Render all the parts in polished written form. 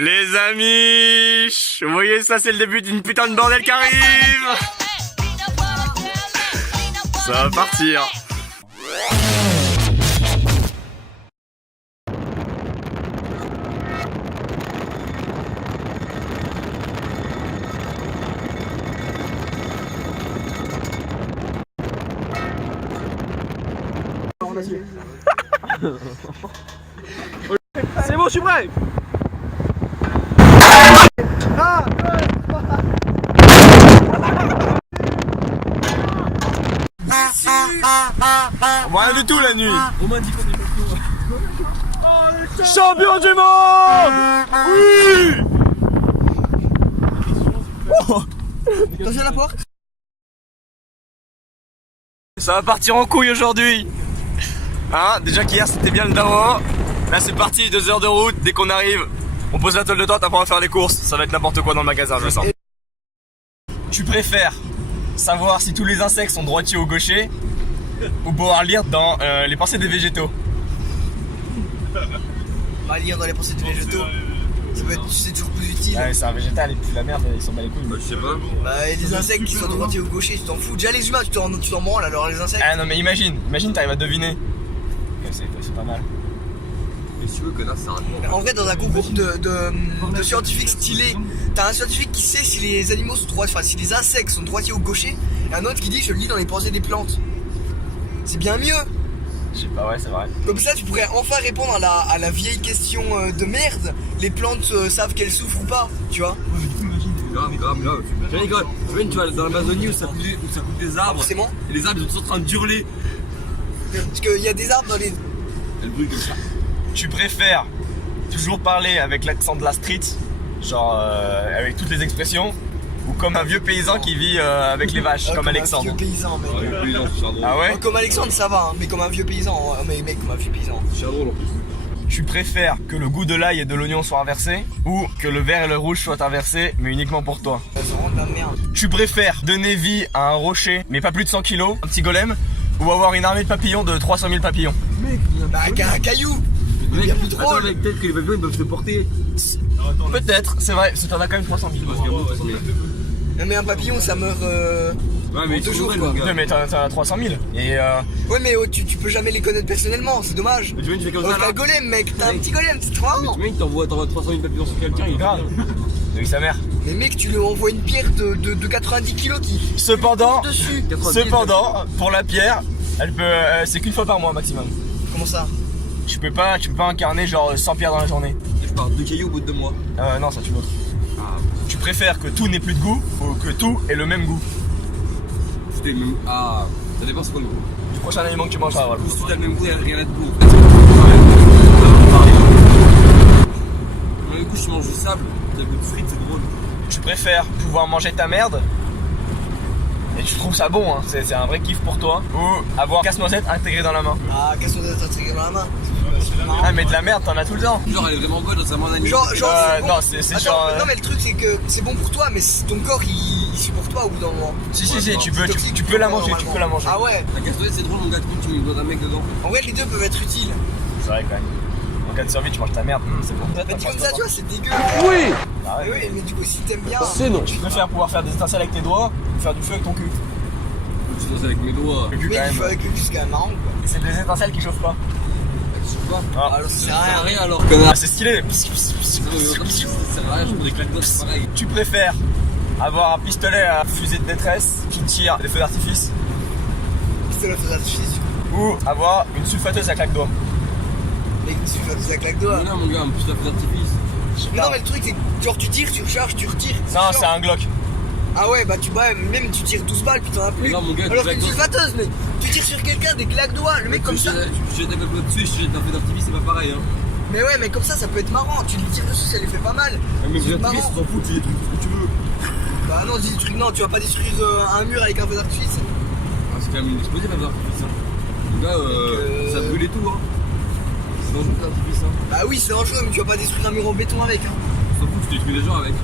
Les amis, vous voyez ça, c'est le début d'une putain de bordel qui arrive. Ça va partir. C'est bon, je suis prêt. Rien du tout la nuit. Romain dit qu'on est pas Champion du monde. Oui. Attention à la porte. Ça va partir en couille aujourd'hui. Hein, déjà qu'hier c'était bien le Dao. Là c'est parti, 2 heures de route. Dès qu'on arrive, on pose la toile de tente, après on va faire les courses. Ça va être n'importe quoi dans le magasin, je le sens. Tu préfères savoir si tous les insectes sont droitiers ou gauchers, ou pouvoir lire dans les pensées des végétaux? Bah, lire dans les pensées des végétaux, c'est toujours plus utile. Ouais, c'est un végétal et puis la merde, ils sont bat les couilles. Je sais pas. Bah, et les insectes qui sont droitiers ou gauchers, tu t'en fous. Déjà les humains, tu t'en branles, alors les insectes. Ah non mais imagine t'arrives à deviner. Ok, c'est pas mal. Mais si tu veux, connard, c'est un. En vrai, dans un concours de scientifiques stylés, t'as un scientifique qui sait si les animaux sont droitiers, enfin si les insectes sont droitiers ou gauchers, et un autre qui dit je le lis dans les pensées des plantes. C'est bien mieux. Je sais pas, ouais c'est vrai. Comme ça, tu pourrais enfin répondre à la vieille question de merde. Les plantes savent qu'elles souffrent ou pas, tu vois? Grave. Tu rigoles. Tu vois, dans l'Amazonie où ça coupe des arbres. Forcément. Et les arbres ils sont tous en train d'hurler. Parce qu'il y a des arbres dans les. Elle brûle comme ça. Tu préfères toujours parler avec l'accent de la street, genre avec toutes les expressions, ou comme un vieux paysan qui vit avec les vaches, comme Alexandre? Un vieux paysan, mec. Ouais, les gens, c'est drôle. Ah ouais? Comme Alexandre, ça va, hein, mais comme un vieux paysan. Mais mec, comme un vieux paysan. C'est drôle en plus. Tu préfères que le goût de l'ail et de l'oignon soient inversés, ou que le vert et le rouge soient inversés, mais uniquement pour toi? Ça se rend de la merde. Tu préfères donner vie à un rocher, mais pas plus de 100 kilos, un petit golem, ou avoir une armée de papillons de 300 000 papillons? Mec, Bah, un caillou. mec, bien plus drôle. attends, mec, peut-être que les papillons ils peuvent se porter. Peut-être, c'est vrai, parce que t'en as quand même 300 000. Mais un papillon, ça meurt. Ouais, mais en 2 jours, ils sont quoi. belles, Ouais, mais t'en as 300 000. Et Ouais, mais tu peux jamais les connaître personnellement, c'est dommage. Mais tu vois, tu fais comme Oh, ça t'as là. un golem, mec, t'as un Mec. petit golem, c'est trop marrant. Mais mec, t'envoies 300 000 papillons sur quelqu'un, il est grave. Oui, sa mère. Mais mec, tu lui envoies une pierre de 90 kilos qui. Cependant, Dessus. pour la pierre, elle peut, c'est qu'une fois par mois maximum. Comment ça? Tu peux pas incarner genre 100 pierres dans la journée. Je pars 2 cailloux au bout de 2 mois. Non, ça tu l'autre. Ah, Tu préfères que tout n'ait plus de goût ou que tout ait le même goût? c'était le même. Ah, ça dépend c'est quoi le goût. Du prochain aliment que tu mangeras, voilà. Si t'as le même goût, rien là-dedans. Le goût, je mange du sable, t'as le goût de frites, c'est drôle. Tu préfères pouvoir manger ta merde et tu trouves ça bon, hein, c'est un vrai kiff pour toi, ou avoir casse-noisette intégré dans la main? Ah, qu'est-ce qu'on a intégré dans la main? Ah mais de la merde t'en as tout le temps. Genre, elle est vraiment bonne dans sa main d'animaux. Genre, c'est bon. Non, c'est Attends, genre. Non, mais le truc, c'est que c'est bon pour toi, mais ton corps il supporte pas au bout d'un moment. Si, C'est tu toxique peux la pour manger, toi, tu peux normalement. la manger. Ah ouais? La casse-noisette, c'est drôle, mon gars, tu mets le doigt d'un mec dedans. En vrai, les deux peuvent être utiles. C'est vrai quand même. En cas de survie, tu manges ta merde, c'est bon. Mais dit comme ça, tu vois, c'est dégueu. Oui! Ah Mais ouais. oui, mais du coup, si t'aimes bien. C'est non. Tu préfères pouvoir faire des étincelles avec tes doigts ou faire du feu avec ton cul? Je suis avec mes doigts. Le cul Mais quand il faut même. avec le cul, c'est quand même marrant quoi. Et c'est des étincelles qui chauffent pas. Je sais pas. Ah. Alors, ça sert Ça à sert à rien. rien alors, Ah, connard. c'est stylé. Ça sert à rien, je prends des claques d'os, c'est pareil. Tu préfères avoir un pistolet à fusée de détresse qui tire des feux d'artifice, C'est le feu d'artifice. ou avoir une sulfateuse à claque-doigts? Mais tu fais ça claque doigts. Non, mon gars, un putain d'artifice. Non, mais le truc, c'est que genre tu tires, tu recharges, tu retires. Non, chiant. c'est un Glock. Ah ouais, bah même tu tires 12 balles, puis t'en as plus. Mais non, mon gars, alors tu qu'une claques sulfateuse, mec, tu tires sur quelqu'un des claques doigts, le mec comme ça. Tu jettes un peu dessus, je jette un feu d'artifice, c'est pas pareil, hein. Mais ouais, mais comme ça peut être marrant. Tu lui tires dessus, ça lui fait pas mal. Mais C'est feu d'artifice, marrant. tu t'en fous, tu dis tout ce que tu veux. Bah non, dis des trucs, non, tu vas pas détruire un mur avec un feu d'artifice. Ah, c'est quand même une explosive, un feu d'artifice, hein. Mon gars, ça brûle et tout, hein. C'est dangereux, le feu d'artifice, hein. Bah oui, c'est dangereux, mais tu vas pas détruire un mur en béton avec. Hein. Tu t'en fous, tu détruis des gens avec.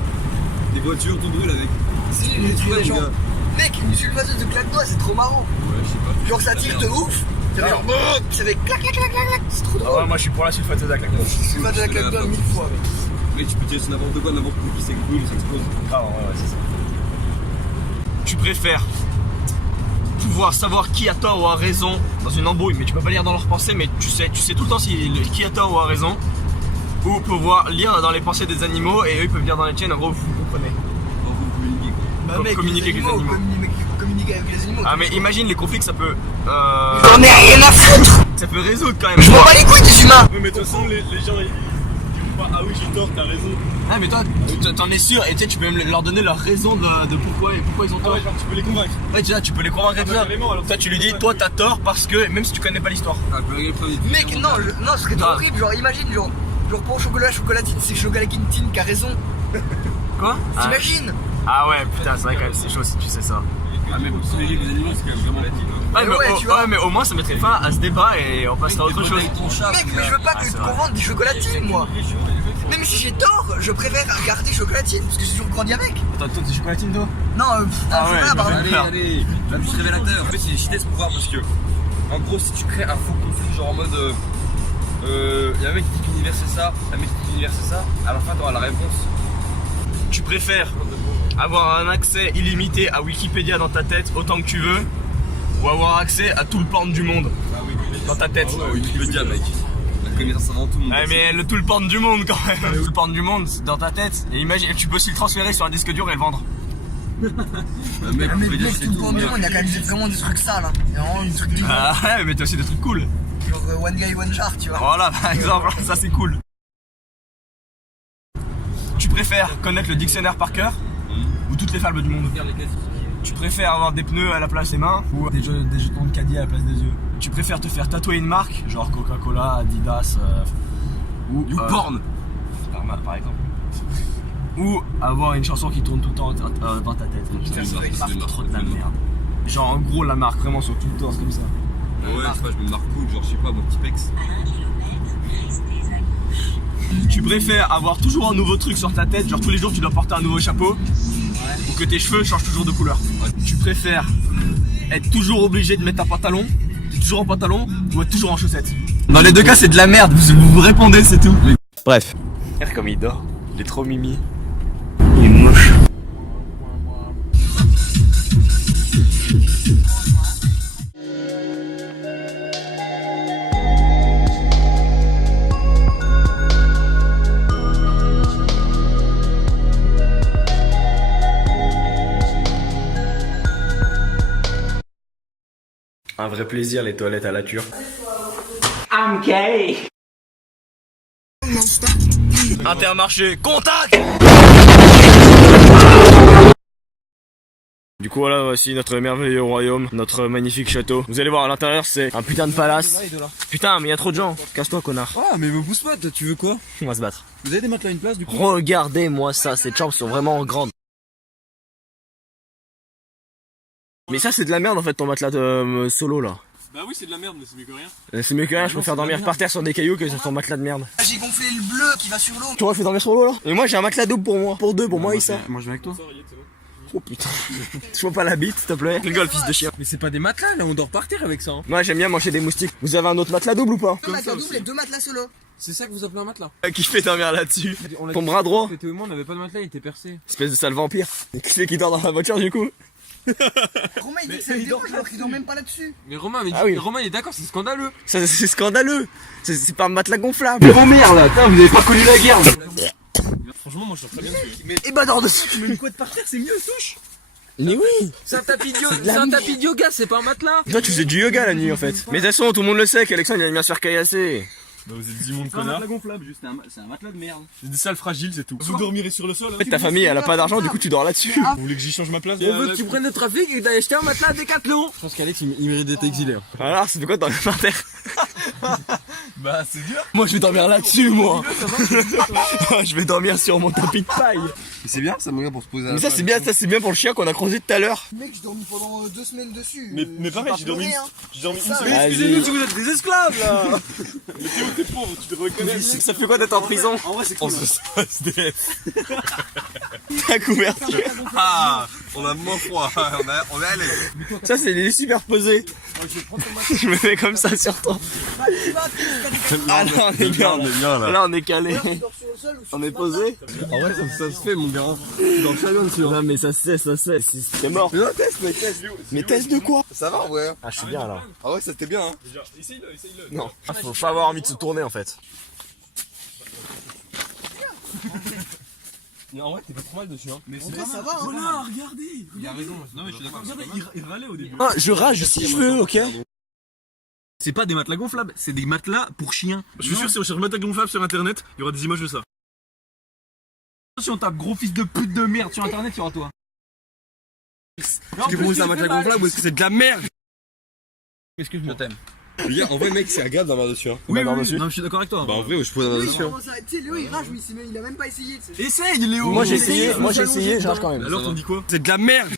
Des voitures, tout brûle avec. Si, il détruit Ouais, les mon gens. gars. Mec, une sulfateuse de claque doigts, c'est trop marrant. Ouais, je sais pas. Genre ça tire de ouf, Ça fait genre ça fait clac clac clac clac clac. C'est trop Ah drôle. ouais, moi je suis pour la sulfate de la claque. C'est pas de la claque d'homme 1000 fois. Mais tu peux tirer sur n'importe quoi, n'importe qui s'explose, il s'explose. Ah ouais, c'est ça. Tu préfères pouvoir savoir qui a tort ou a raison dans une embrouille, mais tu peux pas lire dans leurs pensées, mais tu sais tout le temps qui a tort ou a raison, ou pouvoir lire dans les pensées des animaux et eux ils peuvent lire dans les tiennes, en gros vous comprenez. En vous communiquez quoi. Bah Comme mec, communiquer avec les animaux. Communiquer avec les animaux. Ah mais imagine les conflits que ça peut J'en ai rien à foutre. ça peut résoudre quand même. Je m'en bats les couilles des humains. Oui, mais de toute façon, les gens ils diront pas ah oui, j'ai tort, t'as raison. Ah mais toi t'en es sûr et tu sais tu peux même leur donner leur raison de pourquoi ils ont Ah tort. ouais, genre tu peux les convaincre. Ouais déjà tu peux les convaincre et tout ça. carrément, alors. Toi tu lui dis toi t'as tort parce que même si tu connais pas l'histoire. Ah, je peux régler le problème. Mec, non, ce serait trop Ah. horrible. Genre, imagine, genre pour chocolatine, c'est chocolatine qui a raison. Quoi T'imagines? Ah ouais putain c'est vrai quand même c'est chaud si tu sais ça. Ah, mais pour protéger les animaux, c'est quand même vraiment la vie. Ouais, mais, ouais, tu vois. ouais, mais au moins ça mettrait fin à ce débat et on passerait à autre chose. Mec, mais je veux pas que c'est qu'on vrai. vende des chocolatines, moi. Même si j'ai tort, je préfère garder chocolatine parce que j'ai toujours grandi avec. Attends, toi t'es chocolatine toi? Non, Ah ouais, chocolat, pardon. Allez, allez, la plus révélateur. En fait, c'est des vitesses pour voir parce que, en gros, si tu crées un faux conflit, genre en mode. Y'a un mec qui dit que l'univers c'est ça, un mec qui dit que l'univers c'est ça, à la fin t'auras la réponse. Tu préfères avoir un accès illimité à Wikipédia dans ta tête autant que tu veux ou avoir accès à tout le porn du monde dans ta tête? Ah, Wikipédia, mec. La connaissance avant tout. Ouais mais tout le porn du monde quand même. Tout le porn du monde c'est dans ta tête. Et imagine, tu peux aussi le transférer sur un disque dur et le vendre. Mec, Ah, mais Wikipédia, mec, c'est tout le tout. monde, il y a quand même vraiment des trucs sales. Hein. Il y a vraiment des trucs du Ah ouais mais t'as aussi des trucs cool. genre one guy, one jar, tu vois. Voilà par exemple, ça c'est cool. Tu préfères connaître le dictionnaire par cœur ou toutes les fables du monde? Regarde les classiques. Tu préfères avoir des pneus à la place des mains ou des jetons de caddie à la place des yeux? Tu préfères te faire tatouer une marque, genre Coca-Cola, Adidas ou YouPorn. par exemple. Ou avoir une chanson qui tourne tout le temps dans ta tête. C'est ça, des c'est marques, Trop de la merde. Genre en gros la marque vraiment sur tout le torse comme ça. Ouais, je sais pas, je me marque cool, genre je sais pas, mon petit pex. Tu préfères avoir toujours un nouveau truc sur ta tête, genre tous les jours tu dois porter un nouveau chapeau, ou que tes cheveux changent toujours de couleur? Tu préfères être toujours obligé de mettre un pantalon, t'es toujours en pantalon, ou être toujours en chaussettes? Dans les deux cas c'est de la merde, vous répondez c'est tout. Bref. Regarde comme il dort, il est trop mimi. Il est moche. Un vrai plaisir les toilettes à la turque. I'm gay. Intermarché, contact. Du coup voilà, voici notre merveilleux royaume, notre magnifique château. Vous allez voir à l'intérieur c'est un putain de palace. Putain mais y a trop de gens, casse-toi connard. Ah, mais me pousse pas, toi, tu veux quoi? On va se battre. Vous avez des matelas à une place du coup? Regardez-moi ça, ces chambres sont vraiment grandes. Mais ça c'est de la merde en fait ton matelas de solo là. Bah oui, c'est de la merde, mais c'est mieux que rien. C'est mieux que rien, je préfère dormir par terre sur des cailloux que sur ton matelas de merde. J'ai gonflé le bleu qui va sur l'eau. Tu m'aurais fait dormir sur l'eau là? Et moi j'ai un matelas double pour moi, pour deux, pour moi et ça. Moi je viens avec toi. Oh putain. Je vois pas la bite s'il te plaît. Rigole fils de chien. Mais c'est pas des matelas là, on dort par terre avec ça. Hein. Moi j'aime bien manger des moustiques. Vous avez un autre matelas double ou pas? Deux matelas doubles et deux matelas solo. C'est ça que vous appelez un matelas? Qui fait dormir là-dessus? On l'a Ton dit, bras droit? Théo et moi on avait pas de matelas, il était percé. Espèce de sale vampire. Et qui c'est qui dort dans la voiture du coup? Romain il dit que ça le dérange alors qu'il dort même pas là-dessus. Mais Romain, Ah oui. Romain il est d'accord, c'est scandaleux. Ça c'est scandaleux. C'est pas un matelas gonflable. Grand-mère là, putain, vous avez pas connu la guerre. Franchement, moi je suis très bien dessus. Et bah dors dessus. Tu mets une couette par terre, c'est mieux, touche. Mais oui. C'est un tapis de yoga, c'est pas un matelas. Toi tu faisais du yoga la nuit en fait. Mais de toute façon tout le monde le sait qu'Alexandre il aime bien se faire caillasser. Bah vous êtes immondes connards. gonflable, juste c'est un matelas de merde. C'est des salles fragiles, c'est tout. Vous dormirez sur le sol. En fait ta famille elle a pas d'argent du coup tu dors là-dessus. Vous voulez que j'y change ma place? On veut que tu prennes le trafic et que t'ailles acheter un matelas à Décathlon. Je pense qu'Alex il mérite d'être exilé. Alors ça fait quoi de dormir par terre? Bah c'est dur. Moi je vais dormir là-dessus moi. Je vais dormir sur mon tapis de paille. C'est bien, ça me regarde pour se poser. Mais ça c'est bien pour le chien qu'on a croisé tout à l'heure. Mec, j'ai dormi pendant 2 semaines dessus. Mais pareil, j'ai dormi une Ça, semaine. Vas-y. Excusez-nous si vous êtes des esclaves là. Mais Théo, t'es pauvre, tu devrais reconnaître. Ça fait quoi d'être en prison? En vrai, c'est On cool. se SDF. Ta couverture. Ah, On a moins froid, on est à l'aise. Ça, c'est les superposés. Je me mets comme ça sur toi. Ah là, on est bien. là. Là, on est calé. On est posé. En vrai, ça se fait, mon gars. Dans le chariot, dessus. Non, mais ça se sait. C'est mort. Mais non, teste, mec, teste. Mais test de quoi? Ça va, en vrai. Ah, je suis bien là. Ah ouais, ça c'était bien, hein. Essaye-le. Non. Faut pas avoir envie de se tourner en fait. Mais en vrai, t'es pas trop mal dessus, hein. Mais c'est Ça va, hein. Voilà, regardez. Il a raison. Non, mais je suis d'accord. Regardez, il râlait au début. Ah, je rage si je veux, ok? C'est pas des matelas gonflables, c'est des matelas pour chiens. Je suis sûr, si on cherche matelas gonflables sur internet, il y aura des images de ça. Si on tape gros fils de pute de merde sur internet, il y aura toi. Est-ce que pour vous c'est un matelas gonflable ou est-ce que c'est de la merde? Excuse-moi. Je t'aime. Les gars, en vrai, mec, c'est agréable d'avoir dessus, hein. Oui, barre oui, dessus. non, je suis d'accord avec toi. Bah, en vrai, je pourrais avoir Léo, dessus, hein. tu sais, Léo il rage, mais il a même pas essayé. Tu sais. Essaye, Léo. Moi j'ai essayé, essayé, je rage quand même. Alors, t'en dis quoi? C'est de la merde!